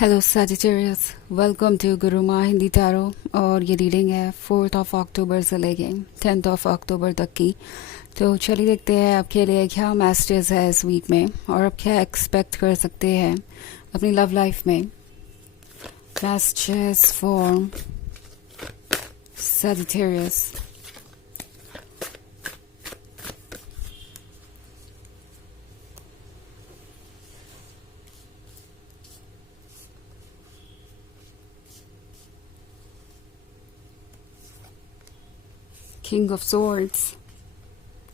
Hello Sagittarius, welcome to Guruma Hindi tarot. और ये reading है 4 अक्टूबर से लेके 10 अक्टूबर तक की। तो चलिए देखते हैं आपके लिए क्या मैसेजेस है इस वीक में और आप क्या एक्सपेक्ट कर सकते हैं अपनी लव लाइफ में। Messages for Sagittarius. King of Swords,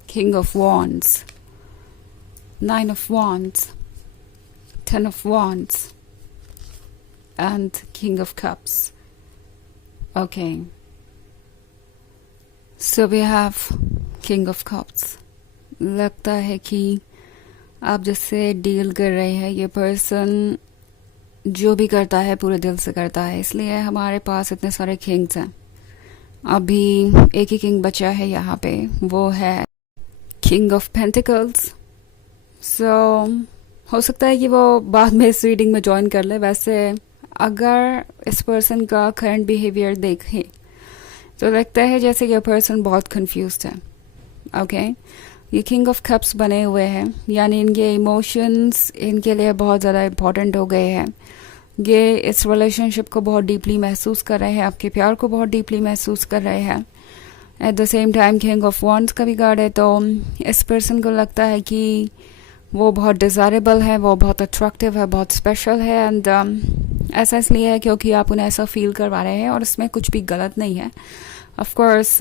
King of Wands, 9 of Wands, 10 of Wands, and King of Cups. Okay. So we have King of Cups. लगता है कि आप जिससे डील कर रहे हैं ये पर्सन जो भी करता है पूरे दिल से करता है, इसलिए हमारे पास इतने सारे किंग्स हैं। अभी एक ही किंग बचा है यहाँ पे, वो है किंग ऑफ पेंटिकल्स। सो हो सकता है कि वो बाद में इस रीडिंग में ज्वाइन कर ले। वैसे अगर इस पर्सन का करंट बिहेवियर देखें तो लगता है जैसे ये पर्सन बहुत कंफ्यूज्ड है। ओके, ये किंग ऑफ कप्स बने हुए हैं, यानी इनके इमोशंस इनके लिए बहुत ज़्यादा इम्पोर्टेंट हो गए हैं। ये इस रिलेशनशिप को बहुत डीपली महसूस कर रहे हैं, आपके प्यार को बहुत डीपली महसूस कर रहे हैं। At the same time king of wands का भी कार्ड है, तो इस पर्सन को लगता है कि वो बहुत डिज़ायरेबल है, वो बहुत अट्रैक्टिव है, बहुत स्पेशल है। एंड ऐसा इसलिए है क्योंकि आप उन्हें ऐसा फील करवा रहे हैं और इसमें कुछ भी गलत नहीं है। ऑफ कोर्स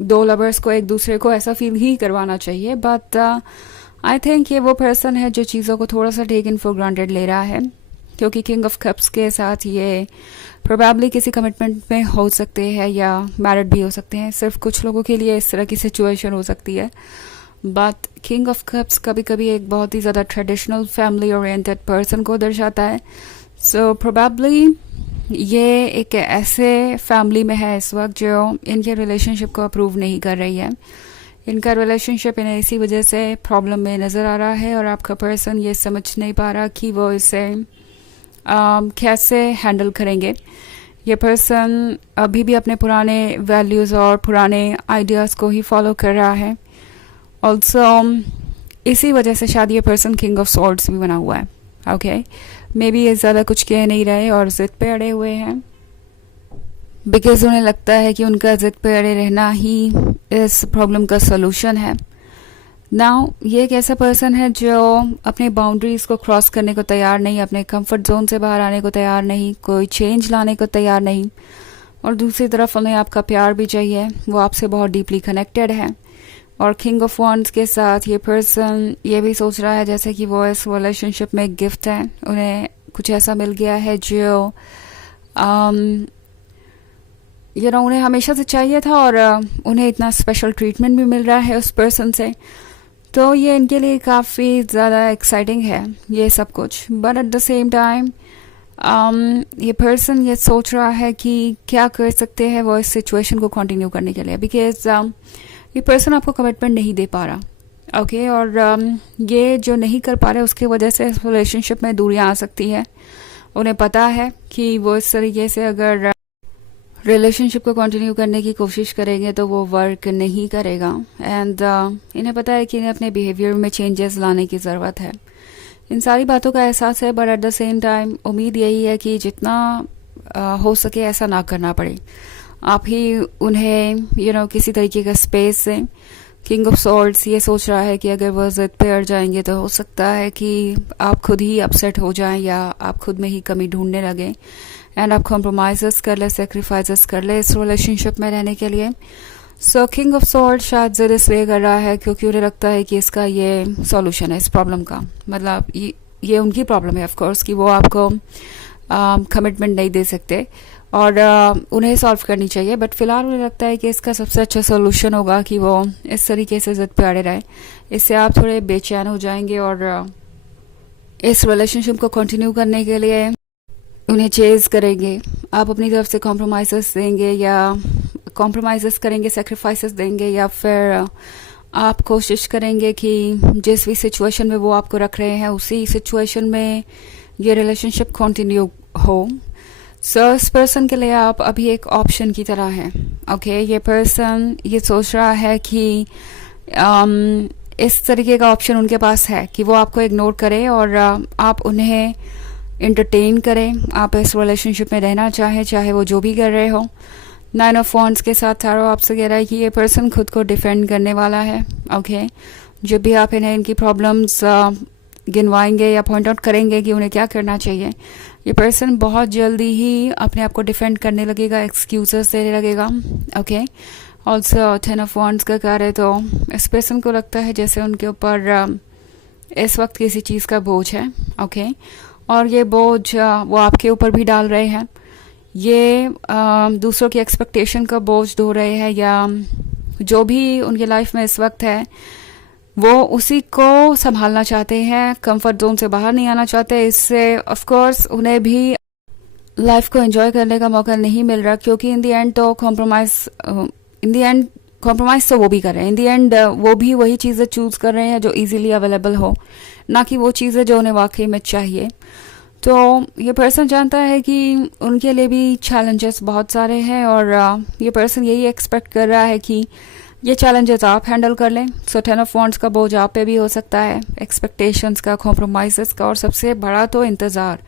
दो लवर्स को एक दूसरे को ऐसा फील ही करवाना चाहिए, बट आई थिंक ये वो पर्सन है जो चीज़ों को थोड़ा सा टेकन फॉर ग्रांटेड ले रहा है, क्योंकि किंग ऑफ कप्स के साथ ये प्रोबेबली किसी कमिटमेंट में हो सकते हैं या मैरिड भी हो सकते हैं। सिर्फ कुछ लोगों के लिए इस तरह की सिचुएशन हो सकती है, बट किंग ऑफ कप्स कभी कभी एक बहुत ही ज़्यादा ट्रेडिशनल फैमिली ओरिएंटेड पर्सन को दर्शाता है। सो प्रोबेबली ये एक ऐसे फैमिली में है इस वक्त जो इनके रिलेशनशिप को अप्रूव नहीं कर रही है। इनका रिलेशनशिप इन्हें इसी वजह से प्रॉब्लम में नज़र आ रहा है और आपका पर्सन ये समझ नहीं पा रहा कि वो इसे कैसे हैंडल करेंगे। ये पर्सन अभी भी अपने पुराने वैल्यूज़ और पुराने आइडियाज़ को ही फॉलो कर रहा है। ऑल्सो इसी वजह से शायद ये पर्सन किंग ऑफ सॉर्ड्स भी बना हुआ है। ओके, मे बी ये ज़्यादा कुछ कह नहीं रहे और ज़िद पे अड़े हुए हैं, बिकॉज उन्हें लगता है कि उनका ज़िद पे अड़े रहना ही इस प्रॉब्लम का सलूशन है। नाउ ये एक ऐसा पर्सन है जो अपने बाउंड्रीज़ को क्रॉस करने को तैयार नहीं, अपने कंफर्ट जोन से बाहर आने को तैयार नहीं, कोई चेंज लाने को तैयार नहीं। और दूसरी तरफ उन्हें आपका प्यार भी चाहिए, वो आपसे बहुत डीपली कनेक्टेड है। और किंग ऑफ वॉन्ड्स के साथ ये पर्सन ये भी सोच रहा है जैसे कि वो इस रिलेशनशिप में एक गिफ्ट है, उन्हें कुछ ऐसा मिल गया है जो उन्हें हमेशा से चाहिए था और उन्हें इतना स्पेशल ट्रीटमेंट भी मिल रहा है उस पर्सन से। तो ये इनके लिए काफ़ी ज़्यादा एक्साइटिंग है ये सब कुछ। But at the same time ये पर्सन ये सोच रहा है कि क्या कर सकते हैं वो इस सिचुएशन को कंटिन्यू करने के लिए, बिकॉज ये पर्सन आपको कमिटमेंट नहीं दे पा रहा। ओके, और ये जो नहीं कर पा रहे उसकी वजह से इस रिलेशनशिप में दूरियां आ सकती है। उन्हें पता है कि वो इस तरीके से अगर रिलेशनशिप को कंटिन्यू करने की कोशिश करेंगे तो वो वर्क नहीं करेगा। एंड इन्हें पता है कि इन्हें अपने बिहेवियर में चेंजेस लाने की ज़रूरत है। इन सारी बातों का एहसास है, but at the same time उम्मीद यही है कि जितना हो सके ऐसा ना करना पड़े। आप ही उन्हें किसी तरीके का स्पेस से। किंग ऑफ सॉर्ड्स ये सोच रहा है कि अगर वो ज़िद पे अड़ जाएंगे तो हो सकता है कि आप खुद ही अपसेट हो जाएं या आप खुद में ही कमी ढूंढने लगें एंड आप कॉम्प्रोमाइज़ कर ले, सेक्रीफाइसेस कर ले इस रिलेशनशिप में रहने के लिए। सो किंग ऑफ सॉर्ड शायद ज़िद इसलिए कर रहा है क्योंकि उन्हें लगता है कि इसका ये सॉल्यूशन है इस प्रॉब्लम का। मतलब ये उनकी प्रॉब्लम है ऑफ कोर्स कि वो आपको कमिटमेंट नहीं दे सकते और उन्हें सॉल्व करनी चाहिए। बट फिलहाल उन्हें लगता है कि इसका सबसे अच्छा सॉल्यूशन होगा कि वो इस तरीके से ज़िद पे अड़े रहे। इससे आप थोड़े बेचैन हो जाएंगे और इस रिलेशनशिप को कंटिन्यू करने के लिए उन्हें चेज़ करेंगे। आप अपनी तरफ से कॉम्प्रोमाइज़ देंगे या कॉम्प्रोमाइज़ करेंगे, सेक्रीफाइसेस देंगे, या फिर आप कोशिश करेंगे कि जिस भी सिचुएशन में वो आपको रख रहे हैं उसी सिचुएशन में ये रिलेशनशिप कंटिन्यू हो। सो इस पर्सन के लिए आप अभी एक ऑप्शन की तरह हैं। ओके, ये पर्सन ये सोच रहा है कि इस तरीके का ऑप्शन उनके पास है कि वो आपको इग्नोर करे और आप उन्हें इंटरटेन करें। आप इस रिलेशनशिप में रहना चाहे वो जो भी कर रहे हो। 9 ऑफ वॉन्ड्स के साथ टैरो आपसे कह रहा है कि ये पर्सन खुद को डिफेंड करने वाला है। ओके, जब भी आप इन्हें इनकी प्रॉब्लम्स गिनवाएंगे या पॉइंट आउट करेंगे कि उन्हें क्या करना चाहिए, ये पर्सन बहुत जल्दी ही अपने आप को डिफेंड करने लगेगा, एक्सक्यूजेस देने लगेगा। ओके, ऑल्सो 10 ऑफ वॉन्ड्स का कार्य, तो इस पर्सन को लगता है जैसे उनके ऊपर इस वक्त किसी चीज़ का बोझ है। ओके, और ये बोझ वो आपके ऊपर भी डाल रहे हैं। ये दूसरों की एक्सपेक्टेशन का बोझ ढो रहे हैं, या जो भी उनकी लाइफ में इस वक्त है वो उसी को संभालना चाहते हैं, कंफर्ट जोन से बाहर नहीं आना चाहते। इससे ऑफ कोर्स उन्हें भी लाइफ को एंजॉय करने का मौका नहीं मिल रहा, क्योंकि इन द एंड तो कॉम्प्रोमाइज़ तो वो भी कर रहे हैं। इन द एंड वो भी वही चीज़ें चूज़ कर रहे हैं जो इजीली अवेलेबल हो, ना कि वो चीज़ें जो उन्हें वाकई में चाहिए। तो ये पर्सन जानता है कि उनके लिए भी चैलेंजेस बहुत सारे हैं, और ये पर्सन यही एक्सपेक्ट कर रहा है कि ये चैलेंजेस आप हैंडल कर लें। सो 10 ऑफ वॉन्ड्स का बोझ आप पे भी हो सकता है, एक्सपेक्टेशंस का, कॉम्प्रोमाइज़ का, और सबसे बड़ा तो इंतज़ार।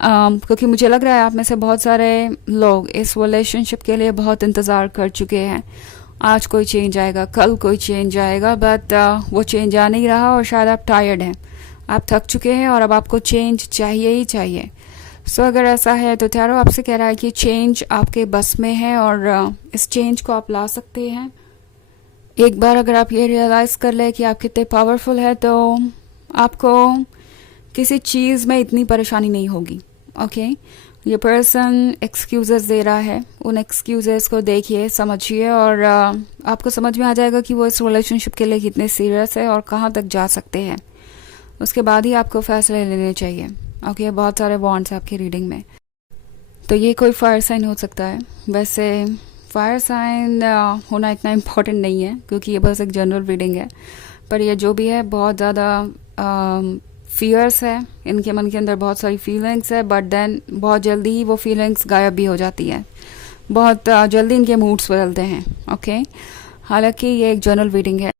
क्योंकि मुझे लग रहा है आप में से बहुत सारे लोग इस रिलेशनशिप के लिए बहुत इंतज़ार कर चुके हैं। आज कोई चेंज आएगा, कल कोई चेंज आएगा, बट वो चेंज आ नहीं रहा, और शायद आप टायर्ड हैं, आप थक चुके हैं, और अब आपको चेंज चाहिए ही चाहिए। सो अगर ऐसा है तो टैरो आपसे कह रहा है कि चेंज आपके बस में है, और इस चेंज को आप ला सकते हैं। एक बार अगर आप ये रियलाइज़ कर ले कि आप कितने पावरफुल है, तो आपको किसी चीज़ में इतनी परेशानी नहीं होगी। ओके, ये पर्सन एक्सक्यूजेस दे रहा है, उन एक्सक्यूजेस को देखिए, समझिए, और आपको समझ में आ जाएगा कि वो इस रिलेशनशिप के लिए कितने सीरियस है और कहाँ तक जा सकते हैं। उसके बाद ही आपको फैसले लेने चाहिए। ओके, बहुत सारे बॉन्ड्स हैं आपकी रीडिंग में, तो ये कोई फायर साइन हो सकता है। वैसे फायर साइन होना इतना इम्पोर्टेंट नहीं है, क्योंकि ये बस एक जनरल रीडिंग है, पर ये जो भी है बहुत ज़्यादा फियर्स है, इनके मन के अंदर बहुत सारी फीलिंग्स है, बट देन बहुत जल्दी ही वो फीलिंग्स गायब भी हो जाती है, बहुत जल्दी इनके मूड्स बदलते हैं। ओके, हालांकि ये एक जनरल रीडिंग है,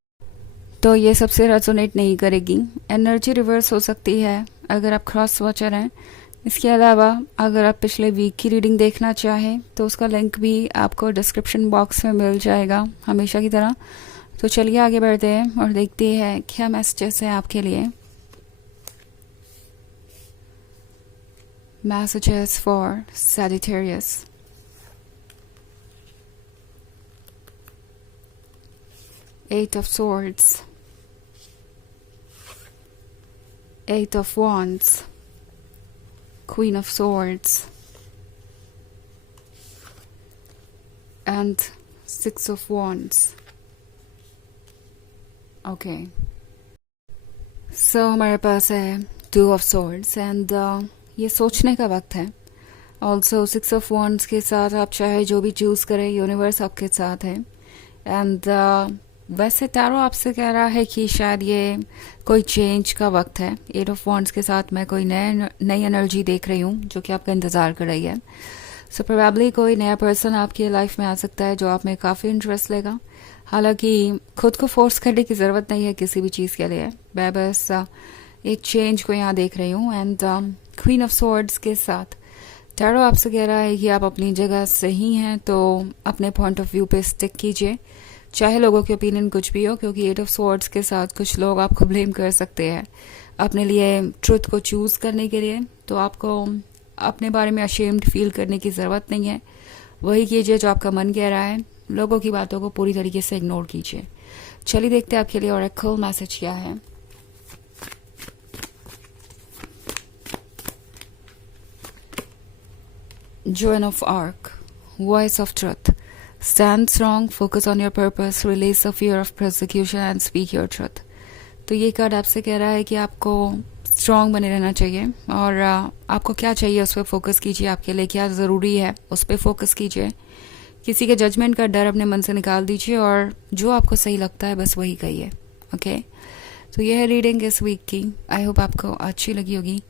तो ये सबसे रेजोनेट नहीं करेगी। एनर्जी रिवर्स हो सकती है अगर आप क्रॉस वॉचर हैं। इसके अलावा अगर आप पिछले वीक की रीडिंग देखना चाहें तो उसका लिंक भी आपको डिस्क्रिप्शन बॉक्स में मिल जाएगा, हमेशा की तरह। तो चलिए आगे बढ़ते हैं और देखते हैं क्या मैसेजेस है आपके लिए। Messages for Sagittarius. Eight of Swords, Eight of Wands, Queen of Swords, and Six of Wands. Okay. So हमारे पास है Two of Swords, and ये सोचने का वक्त है। ऑल्सो 6 ऑफ वॉन्ड्स के साथ आप चाहे जो भी चूज़ करें, यूनिवर्स आपके साथ है। एंड वैसे टैरो आपसे कह रहा है कि शायद ये कोई चेंज का वक्त है। 8 ऑफ वॉन्ड्स के साथ मैं कोई नई एनर्जी देख रही हूँ जो कि आपका इंतज़ार कर रही है। सो प्रोबेबली कोई नया पर्सन आपकी लाइफ में आ सकता है जो आप में काफ़ी इंटरेस्ट लेगा। हालांकि खुद को फोर्स करने की ज़रूरत नहीं है किसी भी चीज़ के लिए, मैं बस एक चेंज को यहाँ देख रही हूँ। एंड क्वीन ऑफ स्वॉर्ड्स के साथ टैरो आपसे कह रहा है कि आप अपनी जगह सही हैं, तो अपने पॉइंट ऑफ व्यू पे स्टिक कीजिए, चाहे लोगों की ओपिनियन कुछ भी हो। क्योंकि 8 ऑफ स्वॉर्ड्स के साथ कुछ लोग आपको ब्लेम कर सकते हैं अपने लिए ट्रुथ को चूज़ करने के लिए, तो आपको अपने बारे में अशेम्ड फील करने की ज़रूरत नहीं है। वही कीजिए जो आपका मन कह रहा है, लोगों की बातों को पूरी तरीके से इग्नोर कीजिए। चलिए देखते हैं आपके लिए ऑरेकल मैसेज क्या है। Joan of Arc, Voice of Truth. Stand strong, focus on your purpose, release the fear of persecution and speak your truth. तो ये कार्ड आपसे कह रहा है कि आपको स्ट्रांग बने रहना चाहिए और आपको क्या चाहिए उस पर फोकस कीजिए, आपके लिए क्या ज़रूरी है उस पर फोकस कीजिए। किसी के जजमेंट का डर अपने मन से निकाल दीजिए और जो आपको सही लगता है बस वही कहिए। ओके, तो यह है रीडिंग इस वीक की। आई होप आपको अच्छी लगी होगी।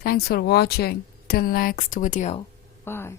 Thanks for watching. Till next video. Bye.